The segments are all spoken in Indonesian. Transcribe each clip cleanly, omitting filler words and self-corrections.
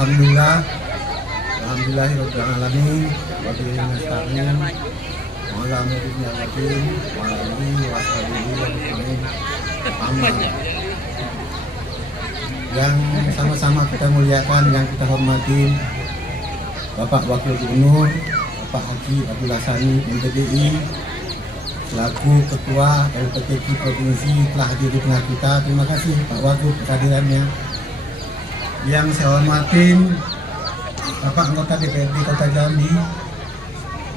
Alhamdulillah, alhamdulillahirabbil alamin, wa bihi nasta'in. Wa ala alihi wa sahbihi aman. Yang sama-sama kita muliakan, yang kita hormati, Bapak Wakil Gubernur, Bapak Haji Abdul Hassani MPDI, selaku Ketua LPTQ Provinsi telah hadir di tengah kita. Terima kasih Pak Wagub kehadirannya. Yang saya hormatin Bapak Anggota DPRD Kota Jambi,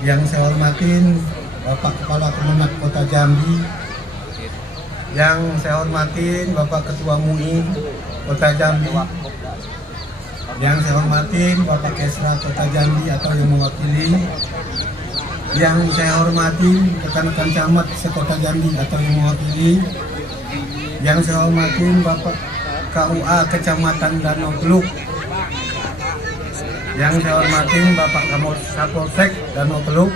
yang saya hormatin Bapak Kepala Kemenak Kota Jambi, yang saya hormatin Bapak Ketua MUI Kota Jambi, yang saya hormatin Bapak Kesra Kota Jambi atau yang mewakili, yang saya hormati rekan-rekan camat sekota Jambi atau yang mewakili, yang saya hormati Bapak KUA Kecamatan Danau Teluk, yang saya hormati Bapak Kapolsek Danau Teluk,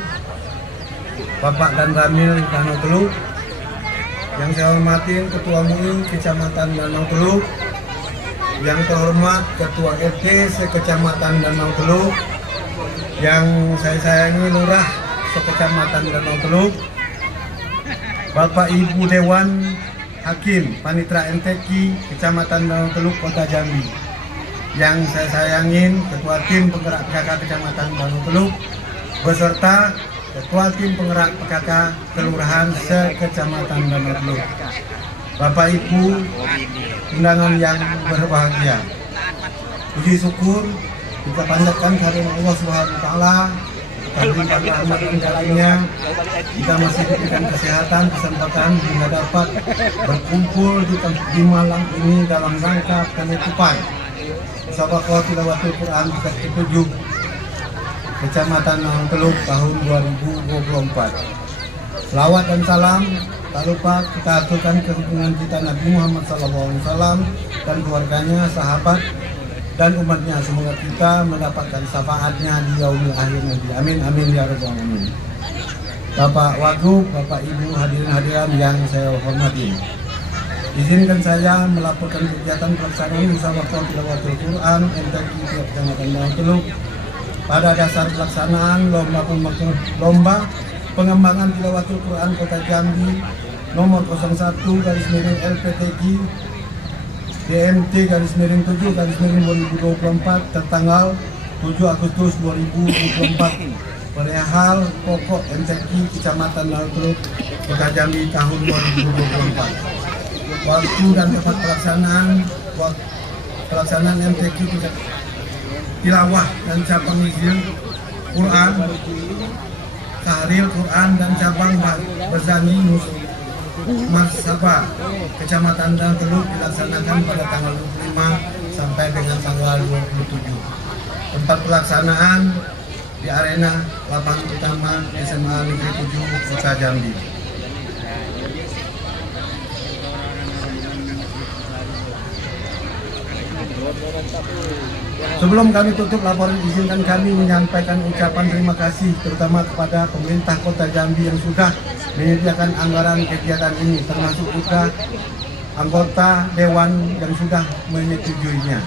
Bapak Dan Ramil Danau Teluk, yang saya hormati Ketua MUI Kecamatan Danau Teluk, yang terhormat Ketua RT Sekecamatan Danau Teluk, yang saya sayangi Lurah Sekecamatan Danau Teluk, Bapak Ibu Dewan Hakim Panitra MTQ Kecamatan Danau Teluk Kota Jambi, yang saya sayangin Ketua Tim Penggerak PKK Kecamatan Danau Teluk beserta Ketua Tim Penggerak PKK Kelurahan Sekecamatan Danau Teluk. Bapak Ibu undangan yang berbahagia, puji syukur kita panjatkan kehadirat Allah Subhanahu wa taala. Pada rahmat lainnya, kita masih diberikan kesehatan, kesempatan hingga dapat berkumpul di malam ini dalam rangka penutupan Musabaqah Tilawatul Quran tingkat ke-7 Kecamatan Danau Teluk tahun 2024. Selawat dan salam tak lupa kita aturkan kehubungan kita Nabi Muhammad SAW dan keluarganya, sahabat dan umatnya. Semoga kita mendapatkan syafaatnya di yaumil akhir nanti. Amin amin ya rabbal alamin. Bapak Wagub, Bapak Ibu hadirin yang saya hormati, izinkan saya melaporkan kegiatan pelaksanaan Musabaqah Tilawatul Quran MTQ Kecamatan Danau Teluk. Pada dasar pelaksanaan lomba pengembangan Tilawatul Quran Kota Jambi nomor 01/LPTQ DMT/7/2024 tertanggal 7 Agustus 2024 perihal pokok MTQ Kecamatan Danau Teluk Kota Jambi tahun 2024. Waktu dan tempat pelaksanaan MTQ tilawah dan cabang hizil Quran, tahlil Quran dan cabang Bazani Masabah Kecamatan Danau Teluk dilaksanakan pada tanggal 25 sampai dengan tanggal 27. Tempat pelaksanaan di arena lapangan utama SMA Negeri 7 Kota Jambi. Sebelum kami tutup laporan, izinkan kami menyampaikan ucapan terima kasih terutama kepada pemerintah Kota Jambi yang sudah menyediakan anggaran kegiatan ini, termasuk juga anggota dewan yang sudah menyetujuinya.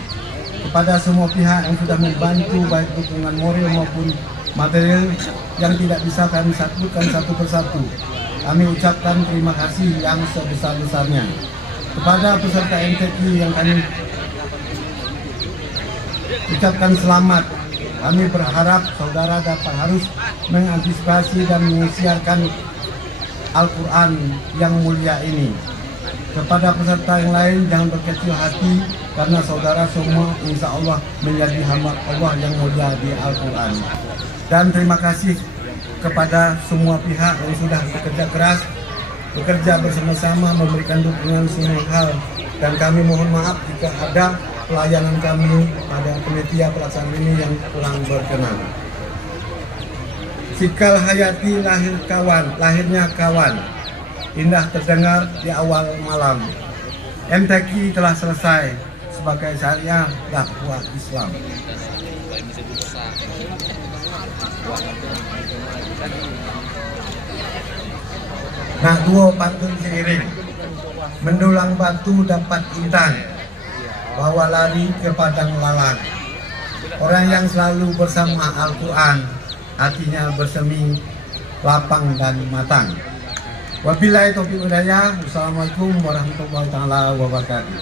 Kepada semua pihak yang sudah membantu baik dukungan moral maupun material yang tidak bisa kami sebutkan satu persatu, kami ucapkan terima kasih yang sebesar-besarnya. Kepada peserta MTQ yang kami ucapkan selamat. Kami berharap saudara dapat harus mengantisipasi dan menyiarkan Al-Quran yang mulia ini. Kepada peserta yang lain, jangan berkecil hati karena saudara semua insya Allah menjadi hamba Allah yang mulia di Al-Quran. Dan terima kasih kepada semua pihak yang sudah bekerja keras, bekerja bersama-sama, memberikan dukungan semua hal. Dan kami mohon maaf jika ada pelayanan kami pada panitia pelaksanaan ini yang kurang berkenan. Sikal hayati lahirnya kawan, indah terdengar di awal malam. MTQ telah selesai sebagai syariah dakwah Islam. Nah, dua pantun seiring, mendulang batu dapat intan, bawa lari ke padang lalang. orang yang selalu bersama Al-Quran, hatinya bersemi, lapang dan matang. Wabillahi taufiq wal hidayah. Wassalamualaikum warahmatullahi taala wabarakatuh.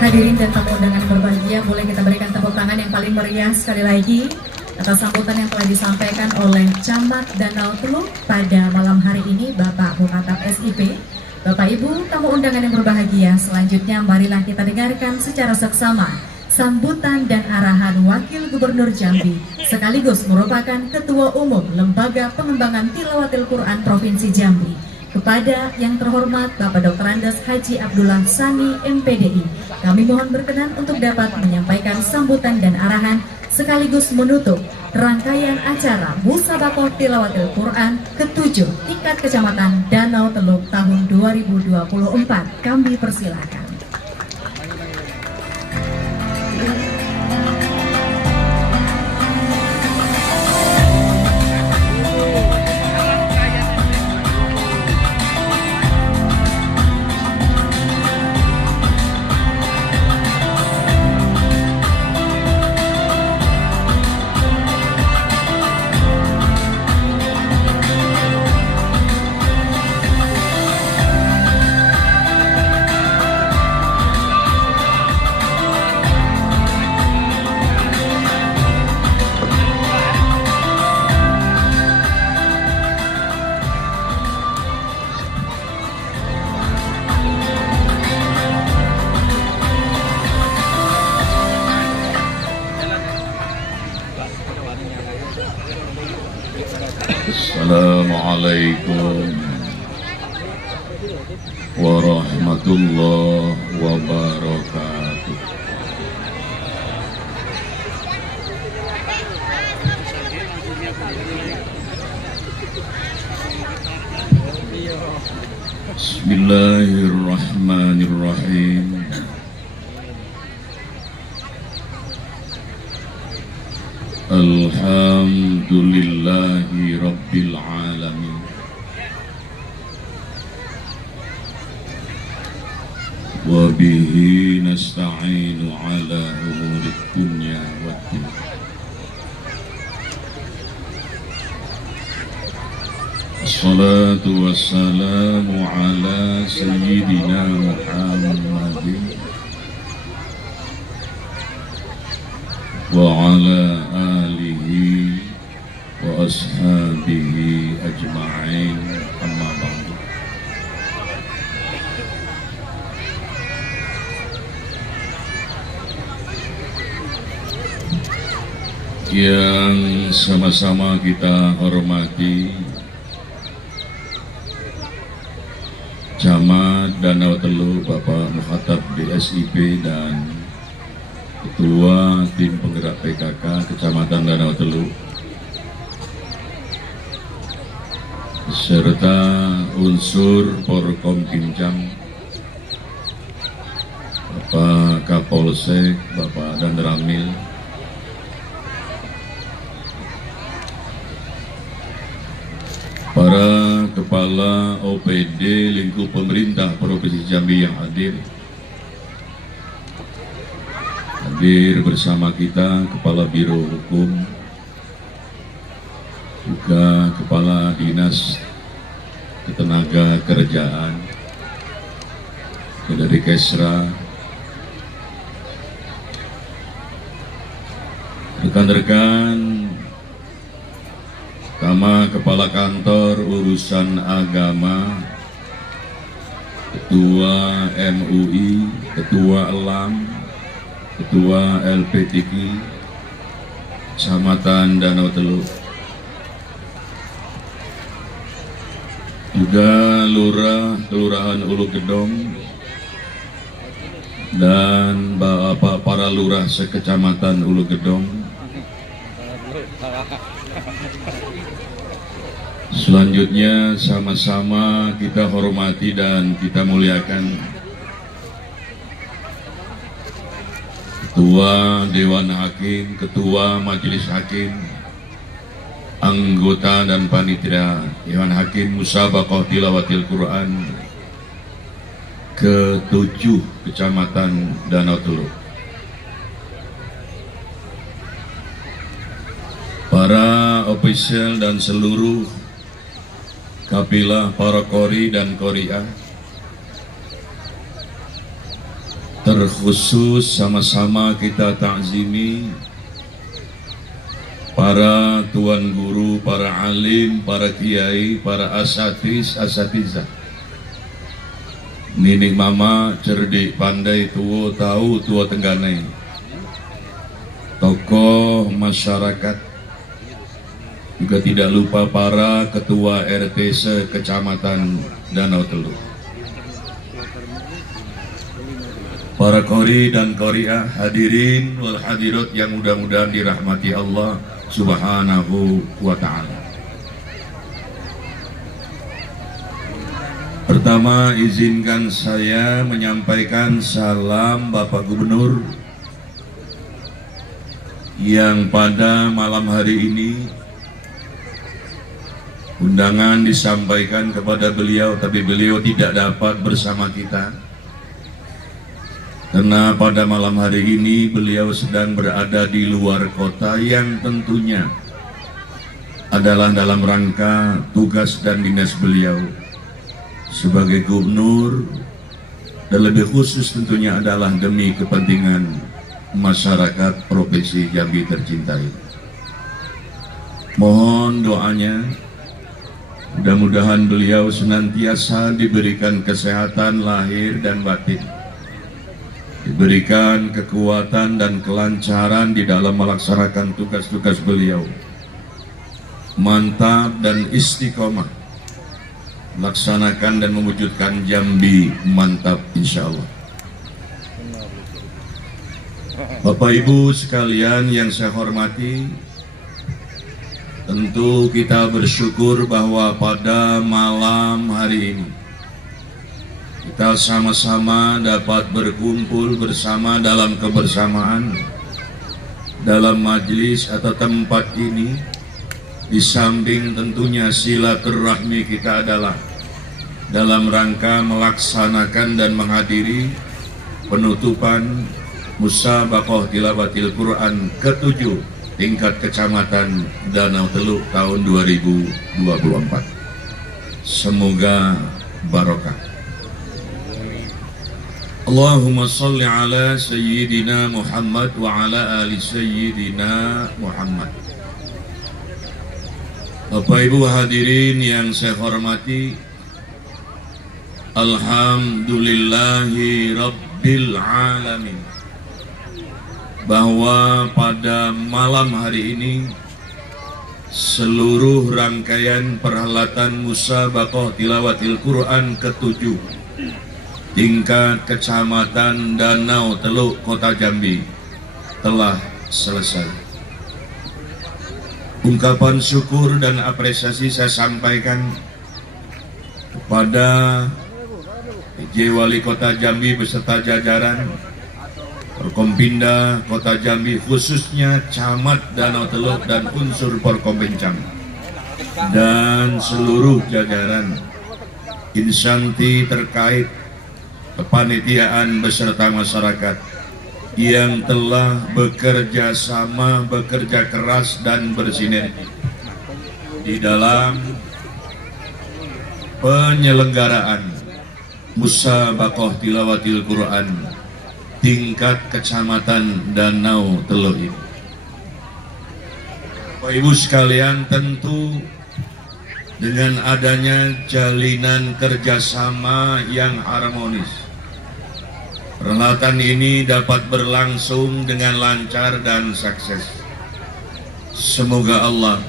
Hadirin dan tamu undangan berbahagia, boleh kita berikan tepuk tangan yang paling meriah sekali lagi atas sambutan yang telah disampaikan oleh Camat Danau Teluk pada malam hari ini, Bapak Muhatab SIP. Bapak Ibu tamu undangan yang berbahagia, selanjutnya marilah kita dengarkan secara seksama sambutan dan arahan Wakil Gubernur Jambi sekaligus merupakan Ketua Umum Lembaga Pengembangan Tilawatil Quran Provinsi Jambi, kepada yang terhormat Bapak Dr. Andes Haji Abdullah Sani MPDI. Kami mohon berkenan untuk dapat menyampaikan sambutan dan arahan sekaligus menutup rangkaian acara Musabaqah Tilawatil Quran ke-7 tingkat Kecamatan Danau Teluk tahun 2024. Kami persilakan. Assalamualaikum warahmatullahi wabarakatuh. Bismillahirrahmanirrahim. Alhamdulillahi Rabbil Alamin. Wabihi nasta'inu ala umurid dunya waddin. Assalatu wassalamu ala sayyidina Muhammadin wa ala alihi wa ashabihi ajma'in, amma ba'du. Yang sama-sama kita hormati Camat Danau Teluk Bapak Muhatab DSIP dan Ketua Tim Penggerak PKK Kecamatan Danau Teluk, serta unsur Porkom Pincam, Bapak Kapolsek, Bapak Dan Ramil, para Kepala OPD lingkup pemerintah Provinsi Jambi yang hadir bersama kita, Kepala Biro Hukum, juga Kepala Dinas Ketenaga Kerjaan, dari Kesra, rekan-rekan Kama Kepala Kantor Urusan Agama, Ketua MUI, Ketua ELAM, Ketua LPTQ Kecamatan Danau Teluk, juga Lurah Kelurahan Ulu Gedong, dan Bapak para lurah sekecamatan Ulu Gedong. Selanjutnya sama-sama kita hormati dan kita muliakan Ketua Dewan Hakim, Ketua Majelis Hakim, anggota dan panitia Dewan Hakim Musabaqah Tilawatil Quran ke-7 Kecamatan Danau Teluk. Para ofisial dan seluruh kabilah para qori dan qoriah, terkhusus sama-sama kita takzimi para tuan guru, para alim, para kiai, para asatizah, ninik mama, cerdik, pandai, tua, tahu, tua tengganai, tokoh masyarakat, juga tidak lupa para ketua RT sekecamatan Danau Teluk, para qori dan qoriah, hadirin wal hadirat yang mudah-mudahan dirahmati Allah Subhanahu wa ta'ala. Pertama, izinkan saya menyampaikan salam Bapak Gubernur yang pada malam hari ini undangan disampaikan kepada beliau, tapi beliau tidak dapat bersama kita karena pada malam hari ini beliau sedang berada di luar kota yang tentunya adalah dalam rangka tugas dan dinas beliau sebagai gubernur, dan lebih khusus tentunya adalah demi kepentingan masyarakat Provinsi Jambi tercintai. Mohon doanya, mudah-mudahan beliau senantiasa diberikan kesehatan lahir dan batin, diberikan kekuatan dan kelancaran di dalam melaksanakan tugas-tugas beliau, mantap dan istiqomah melaksanakan dan mewujudkan Jambi mantap insya Allah. Bapak Ibu sekalian yang saya hormati, tentu kita bersyukur bahwa pada malam hari ini kita sama-sama dapat berkumpul bersama dalam kebersamaan dalam majelis atau tempat ini. Di samping tentunya silaturahmi kita adalah dalam rangka melaksanakan dan menghadiri penutupan Musabaqah Tilawatil Quran ke-7 tingkat Kecamatan Danau Teluk tahun 2024. Semoga barokah. Allahumma salli ala Sayyidina Muhammad wa ala ali Sayyidina Muhammad. Bapak Ibu hadirin yang saya hormati, alhamdulillahi rabbil alamin, bahwa pada malam hari ini seluruh rangkaian perhelatan Musabaqah Tilawatil Quran ke-7 tingkat Kecamatan Danau Teluk Kota Jambi telah selesai. Ungkapan syukur dan apresiasi saya sampaikan kepada PJ Wali Kota Jambi beserta jajaran, Forkompinda Kota Jambi, khususnya Camat Danau Teluk dan unsur Forkompincam, dan seluruh jajaran instansi terkait, kepanitiaan beserta masyarakat yang telah bekerja sama, bekerja keras dan bersinergi di dalam penyelenggaraan Musabaqah Tilawatil Quran tingkat Kecamatan Danau Teluk ini. Bapak Ibu sekalian, tentu dengan adanya jalinan kerjasama yang harmonis, perhelatan ini dapat berlangsung dengan lancar dan sukses. Semoga Allah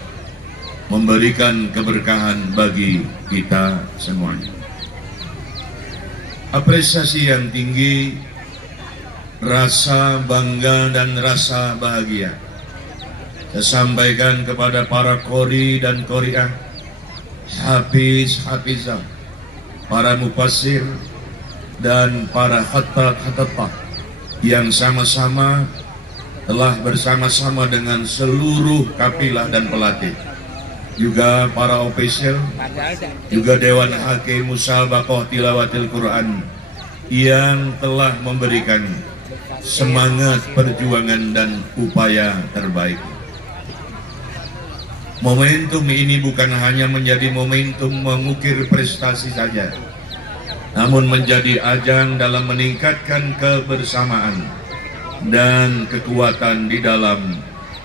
memberikan keberkahan bagi kita semuanya. Apresiasi yang tinggi rasa bangga dan rasa bahagia saya sampaikan kepada para qori dan qoriah, hafiz, hafizah, para mufassir dan para khattat yang sama-sama telah bersama-sama dengan seluruh kafilah dan pelatih, juga para official, juga Dewan Hakim Musabaqah Tilawatil Quran yang telah memberikan semangat perjuangan dan upaya terbaik. Momentum ini bukan hanya menjadi momentum mengukir prestasi saja, namun menjadi ajang dalam meningkatkan kebersamaan dan kekuatan di dalam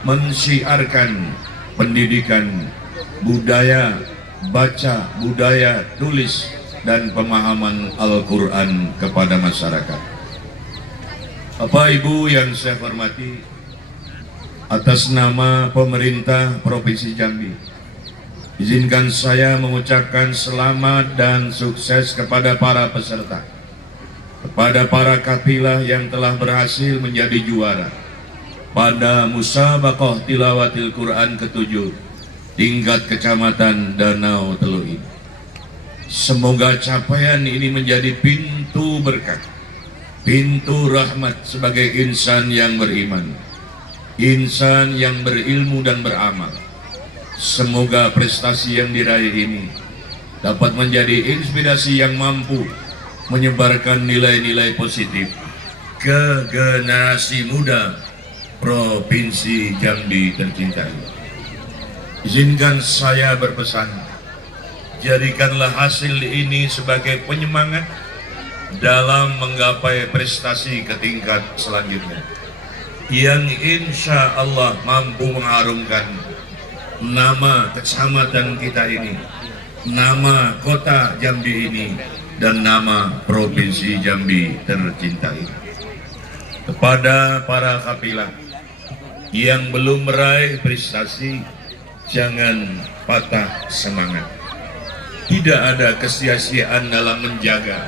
mensyiarkan pendidikan, budaya baca, budaya tulis, dan pemahaman Al-Quran kepada masyarakat. Bapak Ibu yang saya hormati, atas nama pemerintah Provinsi Jambi, izinkan saya mengucapkan selamat dan sukses kepada para peserta, kepada para kafilah yang telah berhasil menjadi juara pada Musabaqah Tilawatil Quran ke-7 tingkat Kecamatan Danau Teluk ini. Semoga capaian ini menjadi pintu berkah, pintu rahmat sebagai insan yang beriman, insan yang berilmu dan beramal. Semoga prestasi yang diraih ini dapat menjadi inspirasi yang mampu menyebarkan nilai-nilai positif ke generasi muda Provinsi Jambi tercinta. Izinkan saya berpesan, jadikanlah hasil ini sebagai penyemangat dalam menggapai prestasi ke tingkat selanjutnya, yang insya Allah mampu mengharumkan nama kecamatan kita ini, nama kota Jambi ini, dan nama Provinsi Jambi tercinta ini. Kepada para kafilah yang belum meraih prestasi, jangan patah semangat. Tidak ada kesia-siaan dalam menjaga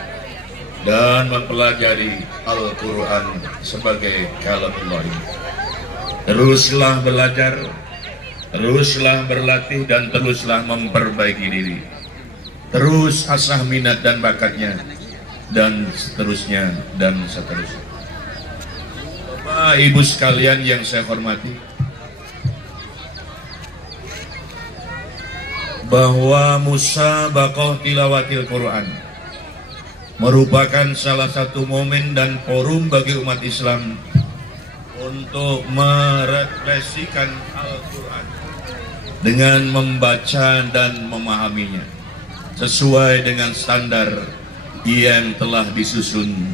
dan mempelajari Al-Quran sebagai kalamullah. Teruslah belajar, teruslah berlatih, dan teruslah memperbaiki diri. Terus asah minat dan bakatnya, dan seterusnya dan seterusnya. Bapak Ibu sekalian yang saya hormati, bahwa Musabaqah Tilawatil Quran merupakan salah satu momen dan forum bagi umat Islam untuk merefleksikan Al-Quran dengan membaca dan memahaminya sesuai dengan standar yang telah disusun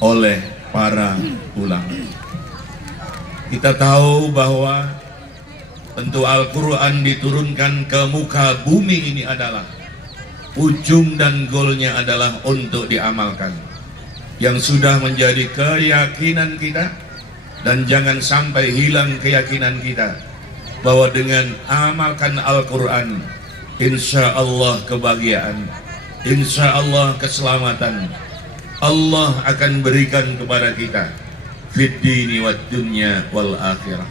oleh para ulama. Kita tahu bahwa tentu Al-Quran diturunkan ke muka bumi ini adalah ujung dan golnya adalah untuk diamalkan, yang sudah menjadi keyakinan kita, dan jangan sampai hilang keyakinan kita bahwa dengan amalkan Al-Quran, insya Allah kebahagiaan, insya Allah keselamatan Allah akan berikan kepada kita fid dini wad dunya wal akhirah.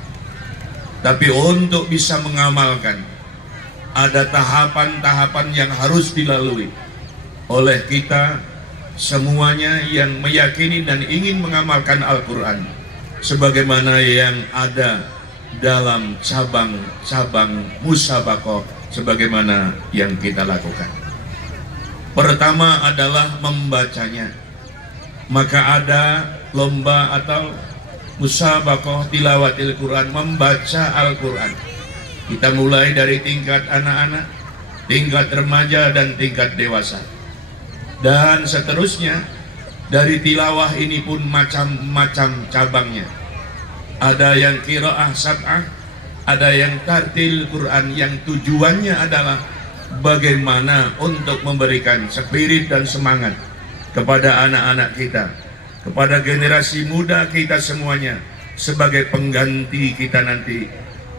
Tapi untuk bisa mengamalkan, ada tahapan-tahapan yang harus dilalui oleh kita semuanya yang meyakini dan ingin mengamalkan Al-Quran sebagaimana yang ada dalam cabang-cabang Musabaqah sebagaimana yang kita lakukan. Pertama adalah membacanya. Maka ada lomba atau Musabaqah Tilawatil Quran, membaca Al-Quran. Kita mulai dari tingkat anak-anak, tingkat remaja, dan tingkat dewasa. Dan seterusnya, dari tilawah ini pun macam-macam cabangnya. Ada yang qiraah sab'ah, ada yang tartil Quran, yang tujuannya adalah bagaimana untuk memberikan spirit dan semangat kepada anak-anak kita, kepada generasi muda kita semuanya, sebagai pengganti kita nanti,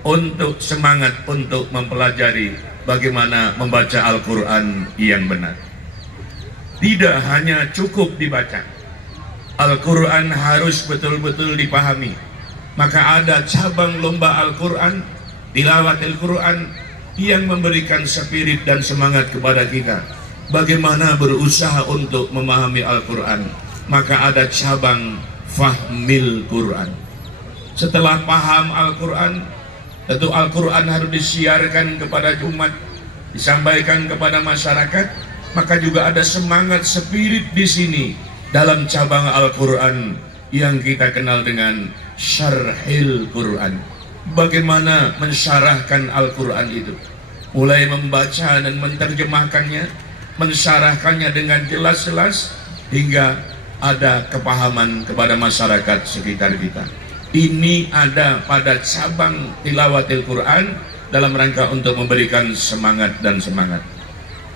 untuk semangat untuk mempelajari bagaimana membaca Al-Quran yang benar. Tidak hanya cukup dibaca, Al-Quran harus betul-betul dipahami. Maka ada cabang lomba Al-Quran, tilawat Al-Quran, yang memberikan spirit dan semangat kepada kita bagaimana berusaha untuk memahami Al-Quran. Maka ada cabang Fahmil Quran. Setelah paham Al-Quran, tentu Al-Quran harus disiarkan kepada umat, disampaikan kepada masyarakat. Maka juga ada semangat spirit di sini dalam cabang Al-Quran yang kita kenal dengan Syarhil Quran. Bagaimana mensyarahkan Al-Quran itu, mulai membaca dan menerjemahkannya, mensyarahkannya dengan jelas-jelas hingga ada kepahaman kepada masyarakat sekitar kita. Ini ada pada cabang tilawatil Quran dalam rangka untuk memberikan semangat dan semangat.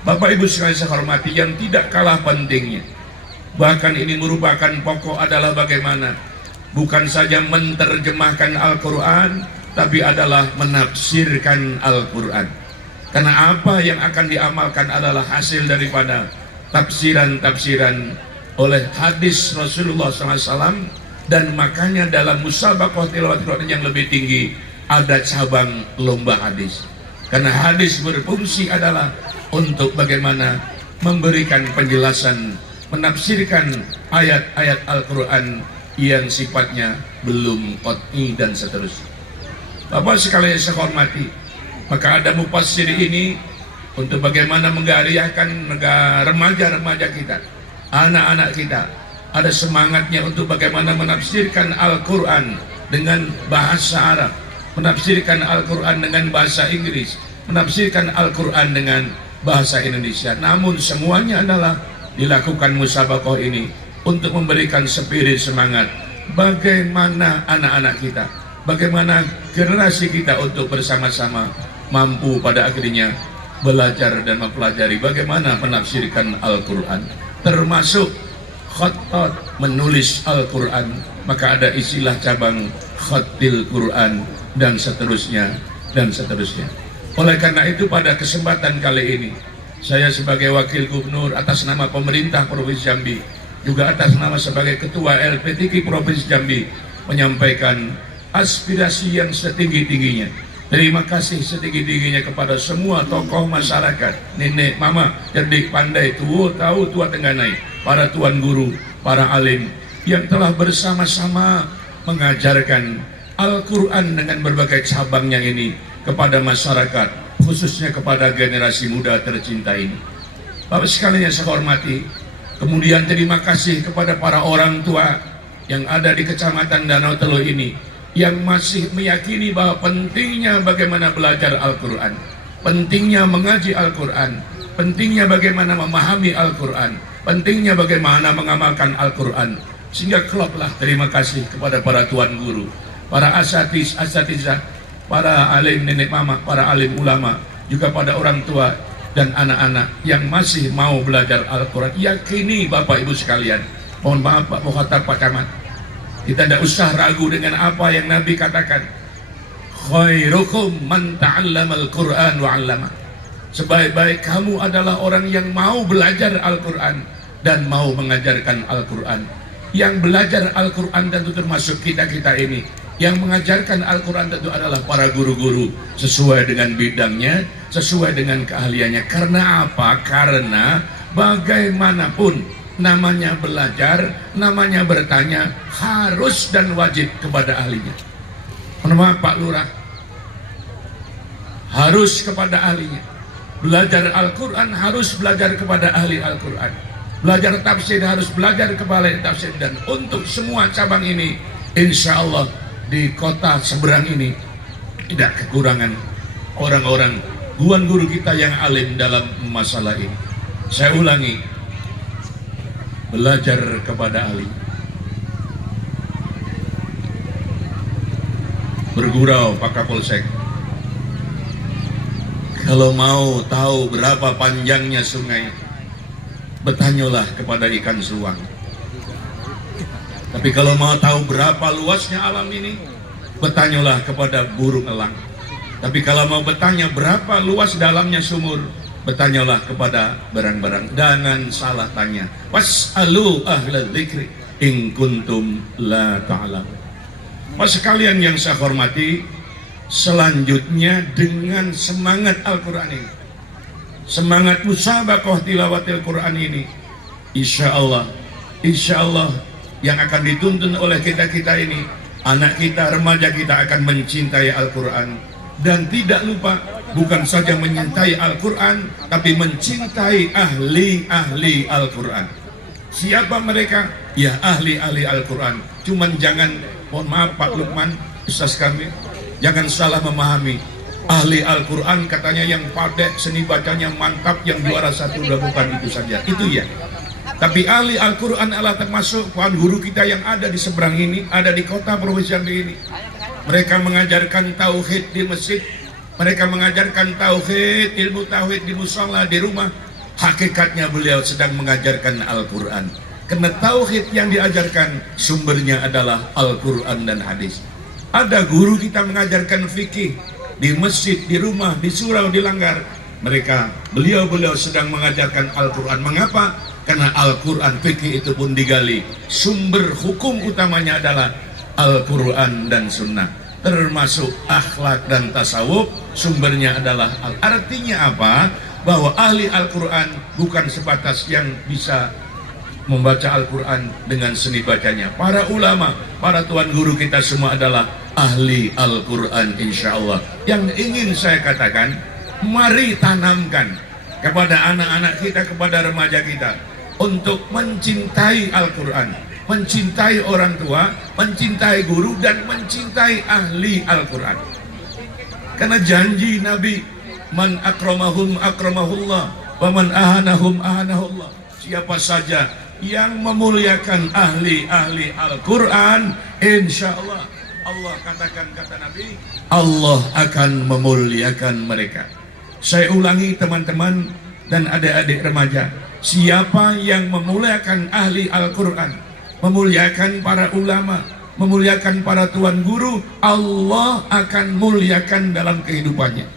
Bapak Ibu sekalian saya hormati, yang tidak kalah pentingnya, bahkan ini merupakan pokok, adalah bagaimana bukan saja menerjemahkan Al-Quran, tapi adalah menafsirkan Al-Quran. Karena apa yang akan diamalkan adalah hasil daripada tafsiran-tafsiran oleh hadis Rasulullah SAW. Dan makanya dalam musabaqah tilawat Quran yang lebih tinggi ada cabang lomba hadis. Karena hadis berfungsi adalah untuk bagaimana memberikan penjelasan, menafsirkan ayat-ayat Al-Quran yang sifatnya belum qat'i dan seterusnya. Bapak sekalian saya hormati, maka ada mufassir ini untuk bagaimana menggariahkan remaja-remaja kita, anak-anak kita, ada semangatnya untuk bagaimana menafsirkan Al-Quran dengan bahasa Arab, menafsirkan Al-Quran dengan bahasa Inggris, menafsirkan Al-Quran dengan bahasa Indonesia. Namun semuanya adalah dilakukan musabaqah ini untuk memberikan spirit semangat bagaimana anak-anak kita, bagaimana generasi kita untuk bersama-sama mampu pada akhirnya belajar dan mempelajari bagaimana menafsirkan Al-Quran, termasuk khattat, menulis Al-Quran. Maka ada istilah cabang khattil Quran dan seterusnya dan seterusnya. Oleh karena itu pada kesempatan kali ini saya sebagai Wakil Gubernur atas nama pemerintah Provinsi Jambi, juga atas nama sebagai Ketua LPTK Provinsi Jambi, menyampaikan aspirasi yang setinggi-tingginya. Terima kasih setinggi-tingginya kepada semua tokoh masyarakat, nenek, mama, cerdik, pandai, tua, tahu, tua tengganai, para tuan guru, para alim yang telah bersama-sama mengajarkan Al-Quran dengan berbagai cabangnya ini kepada masyarakat, khususnya kepada generasi muda tercinta ini. Bapak sekalian yang saya hormati, kemudian terima kasih kepada para orang tua yang ada di Kecamatan Danau Teluk ini, yang masih meyakini bahwa pentingnya bagaimana belajar Al-Quran, pentingnya mengaji Al-Quran, pentingnya bagaimana memahami Al-Quran, pentingnya bagaimana mengamalkan Al-Quran. Sehingga kloplah terima kasih kepada para tuan guru, para asatizah, para alim nenek mama, para alim ulama, juga pada orang tua dan anak-anak yang masih mau belajar Al-Quran. Yakini Bapak Ibu sekalian, mohon maaf Pak Mukhatab, Pak Camat, kita tidak usah ragu dengan apa yang Nabi katakan, khairukum man ta'allamal Qur'an wa 'allama. Sebaik-baik kamu adalah orang yang mau belajar Al-Quran dan mau mengajarkan Al-Quran. Yang belajar Al-Quran tentu termasuk kita-kita ini. Yang mengajarkan Al-Quran tentu adalah para guru-guru sesuai dengan bidangnya, sesuai dengan keahliannya. Karena apa? Karena bagaimanapun namanya belajar, namanya bertanya, harus dan wajib kepada ahlinya. Mohon maaf Pak Lurah, harus kepada ahlinya. Belajar Al-Quran harus belajar kepada ahli Al-Quran. Belajar tafsir harus belajar kepada ahli tafsir. Dan untuk semua cabang ini, insya Allah di kota seberang ini tidak kekurangan orang-orang tuan guru kita yang alim dalam masalah ini. Saya ulangi, belajar kepada ahli. Bergurau Pak Kapolsek, kalau mau tahu berapa panjangnya sungai, bertanyalah kepada ikan suang. Tapi kalau mau tahu berapa luasnya alam ini, bertanyalah kepada burung elang. Tapi kalau mau bertanya berapa luas dalamnya sumur, bertanyalah kepada barang-barang. Jangan salah tanya. Was'alu ahla dzikri in kuntum la ta'lamun. Mas sekalian yang saya hormati, selanjutnya dengan semangat Al-Quran ini, semangat musabaqah tilawatil Quran ini, insya Allah yang akan dituntun oleh kita-kita ini, anak kita, remaja kita akan mencintai Al-Quran. Dan tidak lupa, bukan saja mencintai Al-Quran, tapi mencintai ahli-ahli Al-Quran. Siapa mereka? Ya ahli-ahli Al-Quran. Cuman jangan, mohon maaf Pak Lukman, Ustaz kami, jangan salah memahami. Ahli Al-Quran katanya yang pandai, seni bacanya mantap, yang juara satu, udah bukan itu saja. Itu ya. Tapi ahli Al-Quran adalah termasuk guru kita yang ada di seberang ini, ada di kota Provinsi Jambi ini. Mereka mengajarkan tauhid di masjid, mereka mengajarkan tauhid, ilmu tauhid di mushola, di rumah. Hakikatnya beliau sedang mengajarkan Al-Quran. Karena tauhid yang diajarkan sumbernya adalah Al-Quran dan hadis. Ada guru kita mengajarkan fikih di masjid, di rumah, di surau, di langgar. Beliau sedang mengajarkan Al-Quran. Mengapa? Karena Al-Quran, fikih itu pun digali. Sumber hukum utamanya adalah Al-Quran dan Sunnah. Termasuk akhlak dan tasawuf, sumbernya adalah artinya apa? Bahwa ahli Al-Quran bukan sebatas yang bisa membaca Al-Quran dengan seni bacanya. Para ulama, para tuan guru kita semua adalah ahli Al-Quran, insya Allah. Yang ingin saya katakan, mari tanamkan kepada anak-anak kita, kepada remaja kita, untuk mencintai Al-Quran, mencintai orang tua, mencintai guru, dan mencintai ahli Al-Quran. Karena janji Nabi, man akramahum akramahullah, wa man ahanahum ahanahullah. Siapa saja yang memuliakan ahli-ahli Al-Quran, insya Allah, Allah katakan, kata Nabi, Allah akan memuliakan mereka. Saya ulangi teman-teman dan adik-adik remaja, siapa yang memuliakan ahli Al-Quran, memuliakan para ulama, memuliakan para tuan guru, Allah akan muliakan dalam kehidupannya.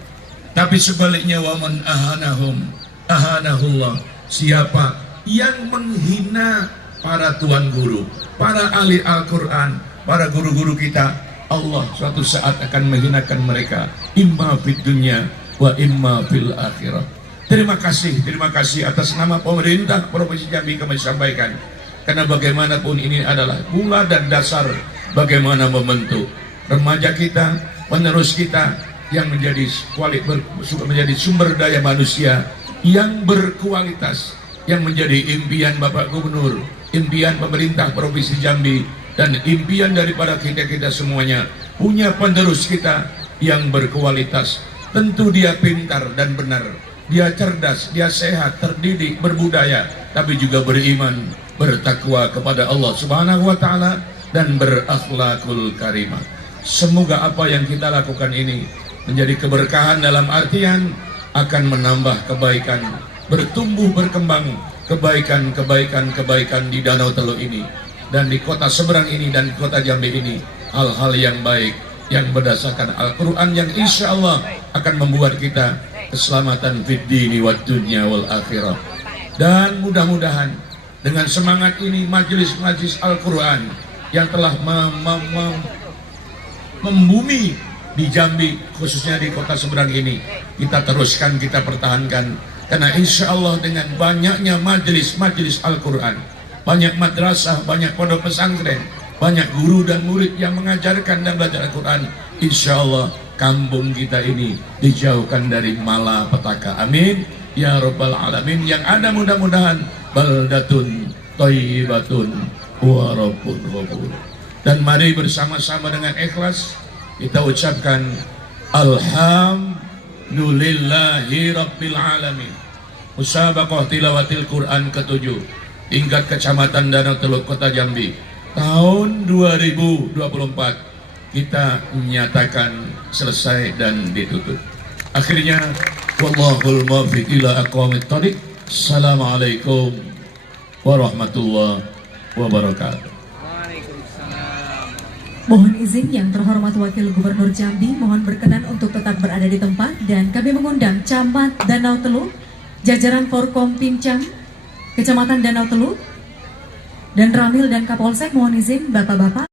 Tapi sebaliknya, waman ahanahum ahanahullah, siapa yang menghina para tuan guru, para ahli Al-Quran, para guru-guru kita, Allah suatu saat akan menghinakan mereka, imma fid dunya wa imma fil akhirah. Terima kasih atas nama pemerintah Provinsi Jambi kami sampaikan. Karena bagaimanapun ini adalah mula dan dasar bagaimana membentuk remaja kita, penerus kita yang menjadi sumber daya manusia yang berkualitas, yang menjadi impian Bapak Gubernur, impian pemerintah Provinsi Jambi, dan impian daripada kita semuanya. Punya penerus kita yang berkualitas. Tentu dia pintar dan benar, dia cerdas, dia sehat, terdidik, berbudaya, tapi juga beriman, bertakwa kepada Allah Subhanahu wa Ta'ala, dan berakhlakul karimah. Semoga apa yang kita lakukan ini menjadi keberkahan, dalam artian akan menambah kebaikan, bertumbuh berkembang kebaikan di Danau Teluk ini, dan di kota seberang ini, dan kota Jambi ini, hal-hal yang baik yang berdasarkan Al-Quran, yang insya Allah akan membuat kita keselamatan fid dini wad dunya wal akhirah. Dan mudah-mudahan dengan semangat ini, majelis-majelis Al-Quran yang telah membumi di Jambi, khususnya di kota seberang ini, kita teruskan, kita pertahankan. Karena insya Allah dengan banyaknya majelis-majelis Al-Quran, banyak madrasah, banyak pondok pesantren, banyak guru dan murid yang mengajarkan dan belajar Al-Quran, insya Allah kampung kita ini dijauhkan dari malapetaka. Amin ya Rabbal Alamin. Yang ada mudah-mudahan baldatun thayyibatun wa rabbun ghafur. Dan mari bersama-sama dengan ikhlas kita ucapkan alhamdulillahi rabbil alamin. Musabaqah tilawatil Quran ke-7 tingkat Kecamatan Danau Teluk Kota Jambi tahun 2024 kita nyatakan selesai dan ditutup. Akhirnya, wallahul muwaffiq ila aqwamit thoriq. Assalamualaikum warahmatullahi wabarakatuh. Mohon izin yang terhormat Wakil Gubernur Jambi, mohon berkenan untuk tetap berada di tempat, dan kami mengundang Camat Danau Teluk, jajaran Forkom Pincang, Kecamatan Danau Teluk, Dan Ramil dan Kapolsek mohon izin Bapak-Bapak